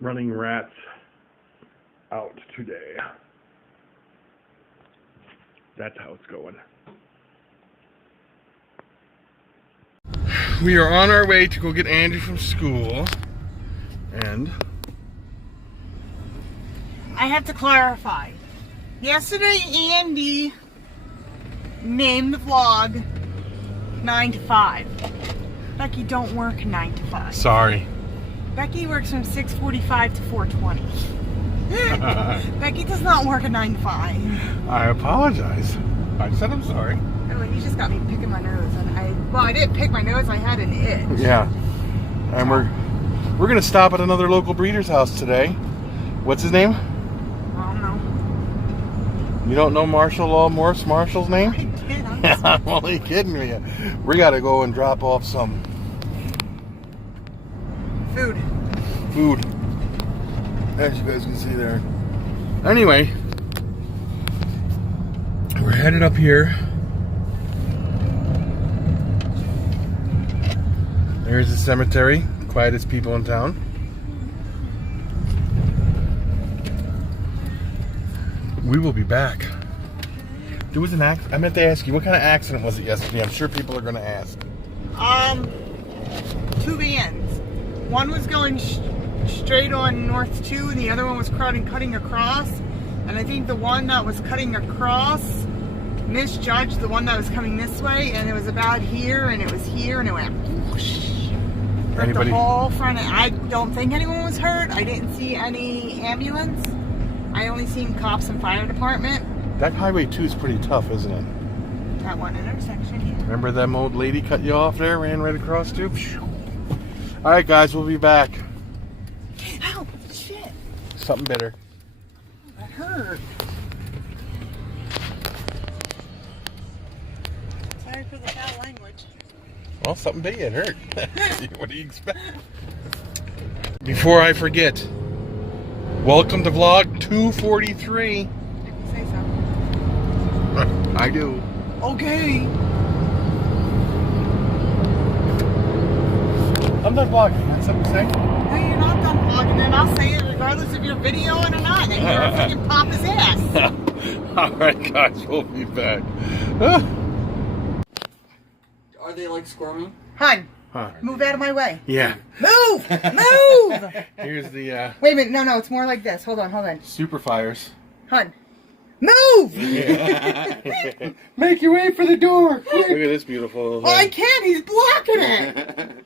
running rats out today. That's how it's going. We are on our way to go get Andy from school, and I have to clarify. Yesterday, Andy named the vlog 9 to 5. Becky don't work 9 to 5. sorry. Becky works from 6:45 to 4:20. Becky does not work a 9 to 5. I apologize. I said I'm sorry. Oh, you just got me picking my nose, and I didn't pick my nose. I had an itch. Yeah, and we're gonna stop at another local breeder's house today. What's his name? I don't know. You don't know Marshal Morphs Marshal's name? I did. I'm only kidding you. We gotta go and drop off some Food. As you guys can see there. Anyway, we're headed up here. There's the cemetery, quietest people in town. We will be back. There was an accident. I meant to ask you, what kind of accident was it yesterday? I'm sure people are going to ask. 2 vans. One was going straight on North 2, and the other one was cutting across. And I think the one that was cutting across misjudged the one that was coming this way, and it was about here, and it was here, and it went whoosh. Hurt the whole front. I don't think anyone was hurt. I didn't see any ambulance. I only seen cops and fire department. That Highway 2 is pretty tough, isn't it? That one intersection here. Remember them old lady cut you off there, ran right across too? All right, guys, we'll be back. Ow, shit. Something bitter. That hurt. Sorry for the foul language. Well, something big, it hurt. What do you expect? Before I forget, welcome to vlog 243. Say so. I do. Okay. I'm not vlogging. That's something to say. No, you're not done vlogging, and I'll say it regardless if you're videoing or not. And you're a freaking pop his ass. All right, guys, we'll be back. Are they like squirming? Hun, Huh. move out of my way. Yeah. Move! Move! Here's the Wait a minute. No, it's more like this. Hold on. super fires. Hun, move! Make your way for the door. Look at this beautiful. Well, I can't. He's blocking it.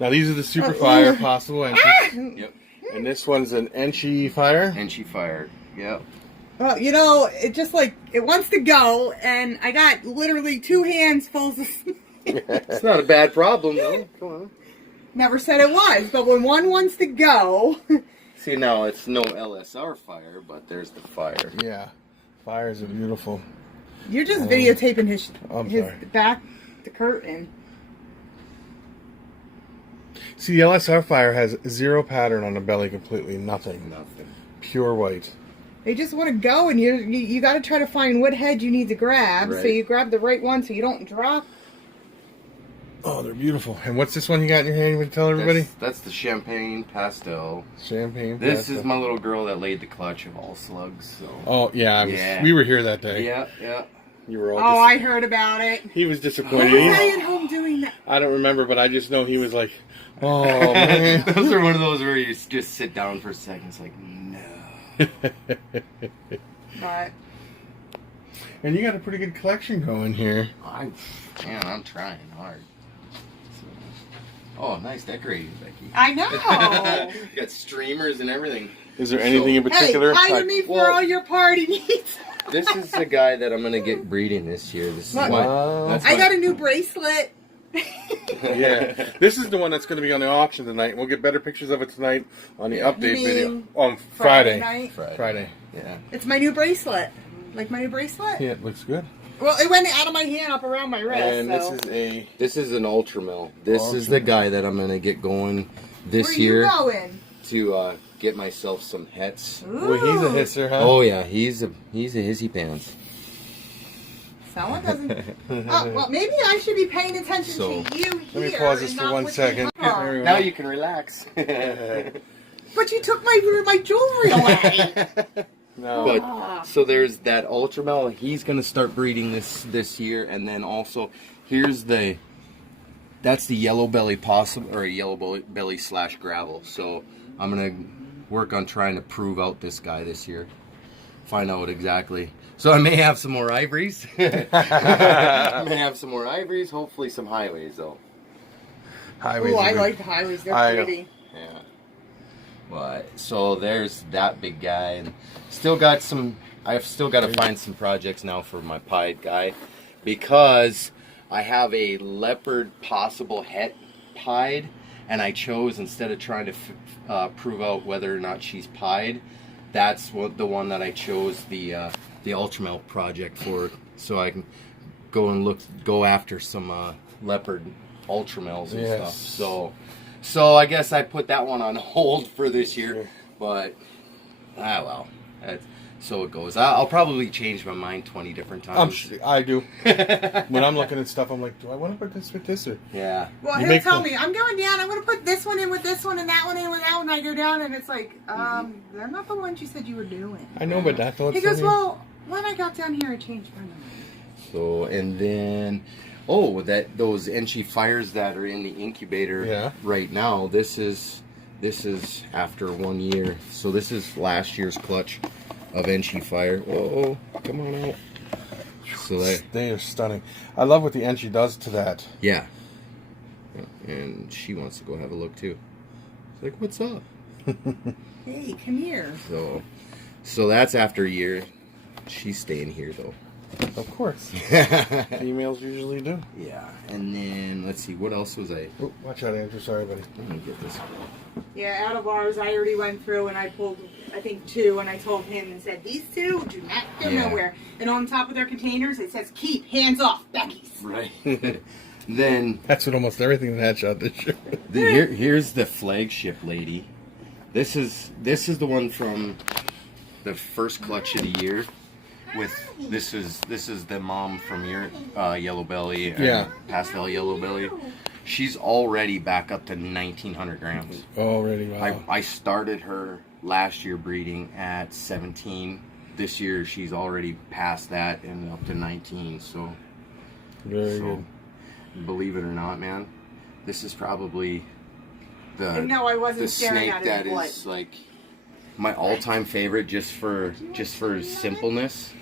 Now these are the super fire possible entries. Yep. And this one's an Enchi fire. And she fired. Yep. Well, you know, it just like, it wants to go, and I got literally 2 hands full of... It's not a bad problem, though. Come on. Never said it was, but when one wants to go... See, now it's no LSR fire, but there's the fire. Yeah. Fires are beautiful. You're just videotaping his sorry. back, the curtain. See, the LSR fire has 0 pattern on the belly completely. Nothing. Pure white. They just want to go, and you got to try to find what head you need to grab, Right. so you grab the right one so you don't drop. Oh, they're beautiful. And what's this one you got in your hand? You want to tell everybody? That's the champagne pastel. Champagne. This pastel. is my little girl that laid the clutch of all slugs. So. Oh, yeah, Yeah. We were here that day. Yeah. You were all Oh, I heard about it. He was What disappointed. was I at home doing that? I don't remember, but I just know he was like, oh, man. Those are one of those where you just sit down for a second. It's like, no. But And you got a pretty good collection going here. I'm trying hard. Oh, nice decorating, Becky. I know. You got streamers and everything. Is there anything in particular? Hey, hire me for all your party needs. This is the guy that I'm gonna get breeding this year. This is Look, why. I got a new bracelet. Yeah, this is the one that's going to be on the auction tonight. We'll get better pictures of it tonight on the update video on Friday. Night? Friday. Yeah. It's my new bracelet. Like my new bracelet? Yeah, it looks good. Well, it went out of my hand up around my wrist. And so. This is an ultra mill. This is the guy that I'm gonna get going this year. Where you going? To get myself some hets. Well, he's a hisser, huh? Oh yeah, he's a hissy pants. Someone doesn't. Oh, well, maybe I should be paying attention to you here. Let me pause this for 1 second. Now you can relax. But you took my jewelry away. No. But so there's that Ultramel. He's gonna start breeding this year, and then also here's that's the yellow belly possum, or a yellow belly / gravel. So I'm gonna work on trying to prove out this guy this year. Find out exactly. So I may have some more ivories. I may have some more ivories. Hopefully some highways though. Highways. Oh, I like the highways. They're pretty. Yeah. But so there's that big guy, and still got some. I've still got to find some projects now for my pied guy, because I have a leopard possible het pied, and I chose, instead of trying to prove out whether or not she's pied, that's the one that I chose the Ultramel project for, so I can go after some leopard Ultramels and stuff. So I guess I put that one on hold for this year, but well, so it goes. I'll probably change my mind 20 different times. I do. When I'm looking at stuff, I'm like, do I want to put this with this or? Yeah. Well, he'll tell me, I'm going down. I'm going to put this one in with this one and that one in with that one. I go down and it's like, they're not the ones you said you were doing. I know, but that's what's He goes, well, when I got down here, I changed my mind. So, and then, those Enchi fires that are in the incubator right now, this is after 1 year. So this is last year's clutch of Enchi fire. Oh, come on out. So they are stunning. I love what the Enchi does to that. Yeah. And she wants to go have a look too. It's like, what's up? Hey, come here. So that's after a year. She's staying here though. Of course. Females usually do. Yeah. And then let's see, what else was I? Oh, watch out, Andrew. Sorry, buddy. Let me get this. Yeah, out of ours, I already went through and I pulled, I think, 2, and I told him and said, these 2 do not go nowhere. And on top of their containers, it says, keep hands off Becky's. Right. Then that's what almost everything in that shot this year. Here's the flagship lady. This is the one from the first clutch of the year. This is the mom from your yellow belly, pastel yellow belly. She's already back up to 1,900 grams. Already, wow. I started her last year breeding at 17. This year she's already past that and up to 19. So very good. Believe it or not, man, this is probably the I wasn't the staring snake at that his is like my all-time favorite, just for simpleness.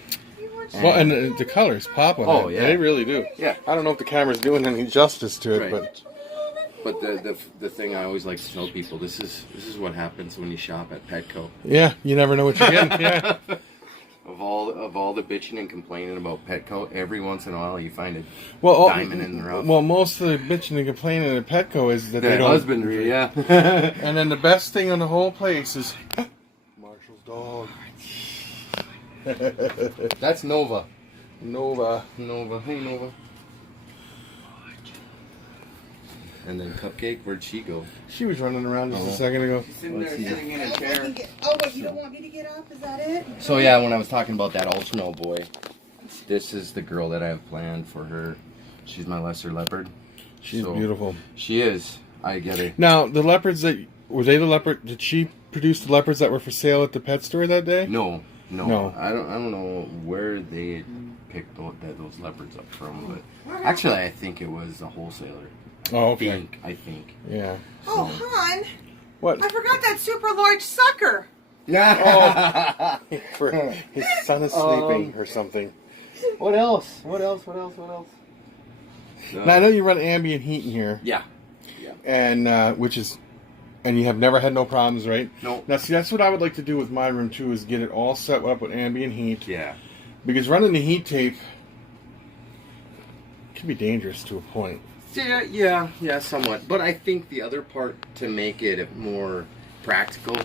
Well, and the colors pop on it. Oh, yeah. They really do. Yeah. I don't know if the camera's doing any justice to it, but the thing I always like to tell people, this is what happens when you shop at Petco. Yeah, you never know what you're getting. Yeah. Of all the bitching and complaining about Petco, every once in a while you find a diamond in the rough. Well, most of the bitching and complaining at Petco is that they don't. Husbandry, yeah. And then the best thing on the whole place is Marshal's dog. That's Nova. Nova. Hey, Nova. And then Cupcake, where'd she go? She was running around just a second ago. Sitting in a chair. But you don't want me to get up? Is that it? So yeah, when I was talking about that Ultramel boy, this is the girl that I have planned for her. She's my lesser leopard. She's beautiful. She is. I get it. Now, the leopards were they the leopard? Did she produce the leopards that were for sale at the pet store that day? No. I don't know where they picked those leopards up from, but actually I think it was a wholesaler. Oh, okay. I think. Yeah. Oh, hon. What? I forgot that super large sucker. Yeah. His son is sleeping or something. What else? Now, I know you run ambient heat in here. Yeah. And and you have never had no problems, right? No. Now, see, that's what I would like to do with my room too, is get it all set up with ambient heat. Yeah. Because running the heat tape can be dangerous to a point. Yeah, somewhat. But I think the other part to make it more practical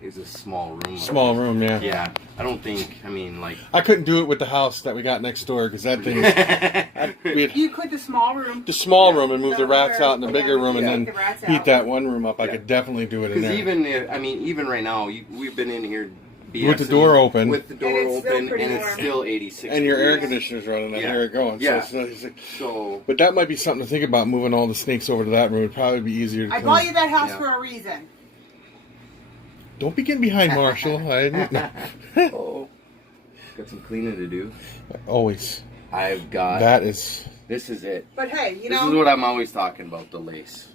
is a small room. Small room, yeah. Yeah, I don't think, I couldn't do it with the house that we got next door, because that thing is... You could the small room. The small room and move the rats out in the bigger room and then the heat that one room up. I could definitely do it in there. Because even right now, we've been in here with the door open. With the door open, and it's still 86 and your air conditioner's running, I hear it going. Yeah. So, but that might be something to think about, moving all the snakes over to that room. It would probably be easier to I bought you that house for a reason. Don't be getting behind Marshall. I didn't. Oh, got some cleaning to do. Always. I've got. That is. This is it. But hey, This is what I'm always talking about, the lace.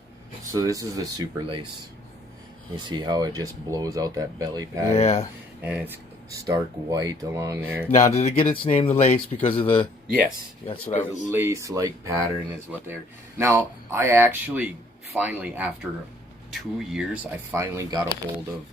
So this is the super lace. You see how it just blows out that belly pattern? Yeah. And it's stark white along there. Now, did it get its name, the lace, because of the... Yes. That's what I was... Lace-like pattern is what they're... Now, I actually finally, after 2 years, I finally got a hold of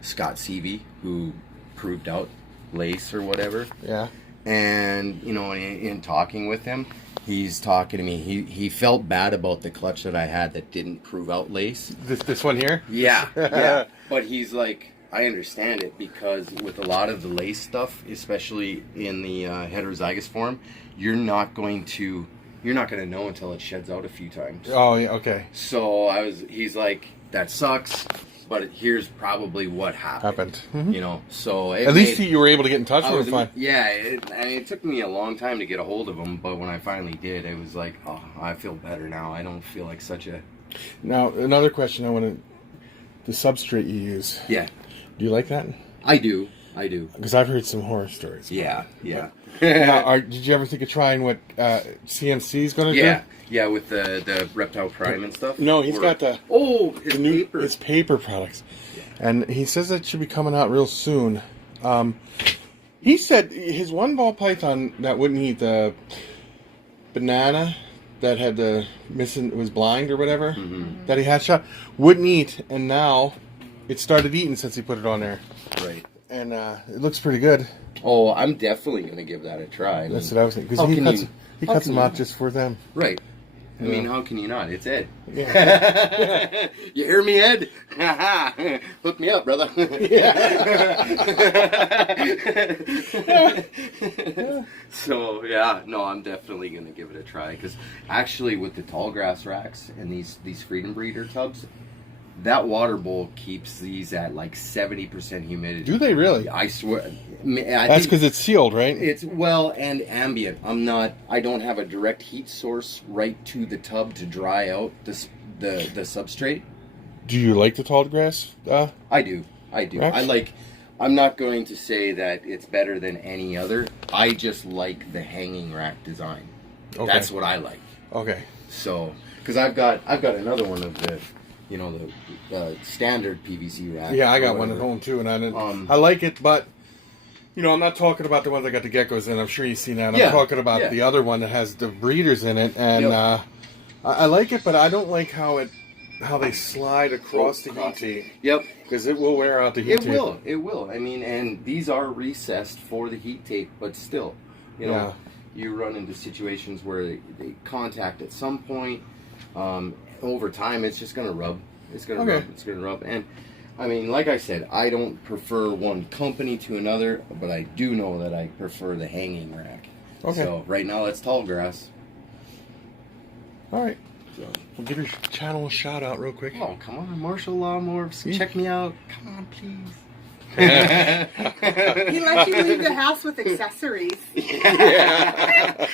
Scott Seavey, who proved out lace or whatever. Yeah. And, you know, in talking with him, he's talking to me. He felt bad about the clutch that I had that didn't prove out lace. This one here? Yeah, yeah. But he's like, I understand it, because with a lot of the lace stuff, especially in the heterozygous form, you're not going to know until it sheds out a few times. Oh, yeah, okay. So he's like, that sucks, but here's probably what happened. Mm-hmm. You know, so at least you were able to get in touch with him. Fine. Yeah, it took me a long time to get a hold of him, but when I finally did, it was like, oh, I feel better now. I don't feel like such a... Now, another question I want to... The substrate you use. Yeah. Do you like that? I do. Because I've heard some horror stories. Yeah. Now, did you ever think of trying what CMC is going to do? Yeah, with the reptile prime and stuff. No, he's got the... Oh, his paper. His paper products. Yeah. And he says that should be coming out real soon. He said his one ball python that wouldn't eat the banana that had the was blind or whatever, that he had shot, wouldn't eat, and now it started eating since he put it on there. Right. And it looks pretty good. Oh, I'm definitely going to give that a try. That's what I was thinking. Because he cuts them out just for them. Right. I mean, how can you not? It's Ed. Yeah. You hear me, Ed? Hook me up, brother. So, yeah, no, I'm definitely going to give it a try. Because actually, with the tall grass racks and these Freedom Breeder tubs, that water bowl keeps these at like 70% humidity. Do they really? I swear. That's because it's sealed, right? It's and ambient. I don't have a direct heat source right to the tub to dry out the substrate. Do you like the tall grass? I do. Racks? I'm not going to say that it's better than any other. I just like the hanging rack design. Okay. That's what I like. Okay. So, because I've got another one of the, you know, the standard PVC rack. Yeah, I got one at home too, and I like it, but you know, I'm not talking about the ones that got the geckos in. I'm sure you've seen that. I'm talking about the other one that has the breeders in it, and I like it, but I don't like how they slide across the heat tape. Yep. Because it will wear out the heat tape. It will. I mean, and these are recessed for the heat tape, but still, you know, you run into situations where they contact at some point. Over time, it's just going to rub. It's going to rub. It's going to rub. And, I mean, like I said, I don't prefer one company to another, but I do know that I prefer the hanging rack. Okay. So, right now, it's tall grass. All right. So, we'll give your channel a shout out real quick. Oh, come on, Marshal Morphs. Yeah. Check me out. Come on, please. He lets you leave the house with accessories. Yeah.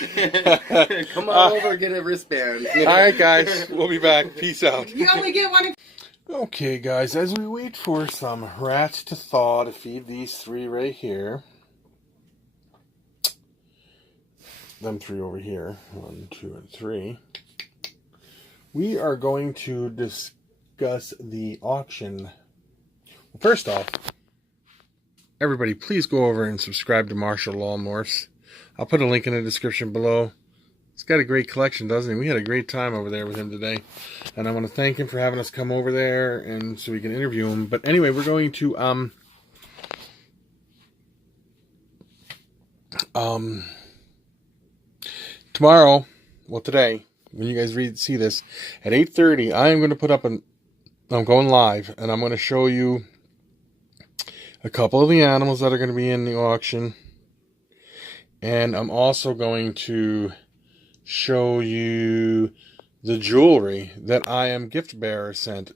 Come on over, get a wristband. All right, guys. We'll be back. Peace out. You only get one. Okay, guys. As we wait for some rats to thaw to feed these three right here. Them three over here. 1, 2, and 3. We are going to discuss the auction. Well, first off, everybody, please go over and subscribe to Marshal Morphs. I'll put a link in the description below. He's got a great collection, doesn't he? We had a great time over there with him today. And I want to thank him for having us come over there and so we can interview him. But anyway, we're going to tomorrow, well today, when you guys see this, at 8:30, I am going to put up I'm going live, and I'm going to show you a couple of the animals that are going to be in the auction. And I'm also going to show you the jewelry that I am gift bearer sent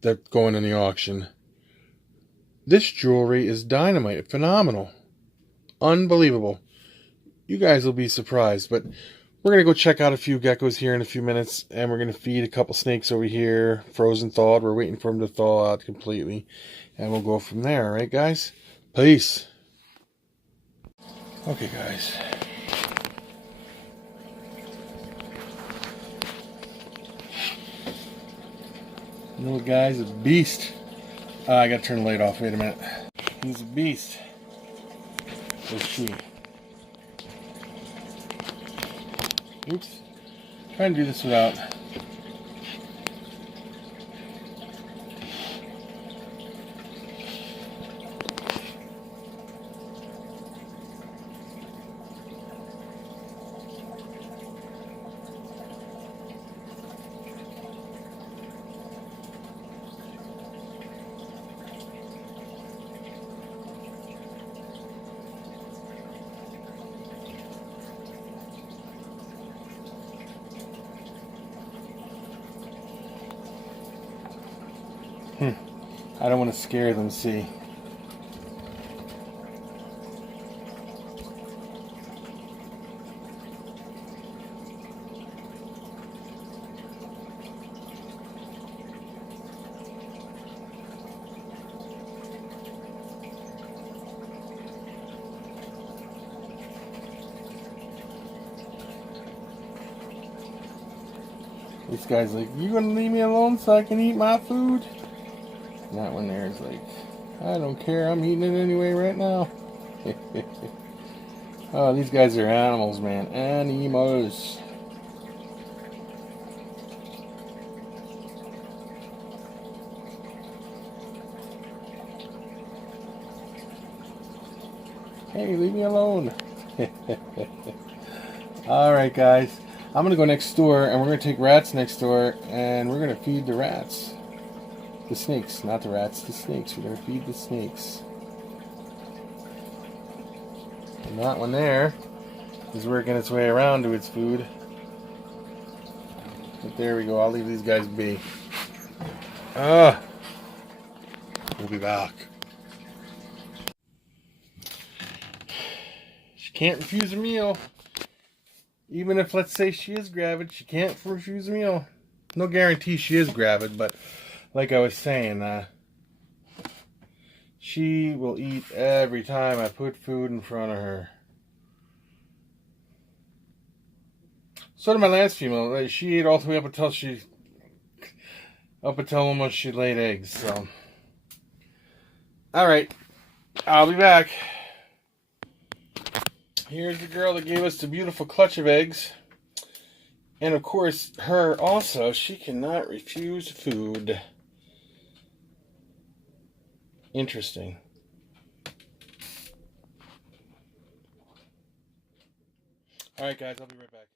that's going in the auction. This jewelry is dynamite, phenomenal, unbelievable. You guys will be surprised, but We're going to go check out a few geckos here in a few minutes, and we're going to feed a couple snakes over here, frozen thawed. We're waiting for them to thaw out completely, and we'll go from there. All right, guys? Peace. Okay, guys. Little guy's a beast. I got to turn the light off. Wait a minute. He's a beast. Is she? Oops. Trying to do this without. I don't want to scare them, see. This guy's like, you gonna leave me alone so I can eat my food? And that one there is like, I don't care, I'm eating it anyway right now. Oh, these guys are animals, man. Animals. Hey, leave me alone. Alright, guys. I'm going to go next door, and we're going to take rats next door, and we're going to feed the rats. The snakes, not the rats, the snakes. We're going to feed the snakes. And that one there is working its way around to its food. But there we go. I'll leave these guys be. We'll be back. She can't refuse a meal. Even if, let's say, she is gravid, she can't refuse a meal. No guarantee she is gravid, but like I was saying, she will eat every time I put food in front of her. So did my last female. She ate all the way up until almost she laid eggs. So, all right, I'll be back. Here's the girl that gave us the beautiful clutch of eggs. And of course, her also, she cannot refuse food. Interesting. Alright guys, I'll be right back.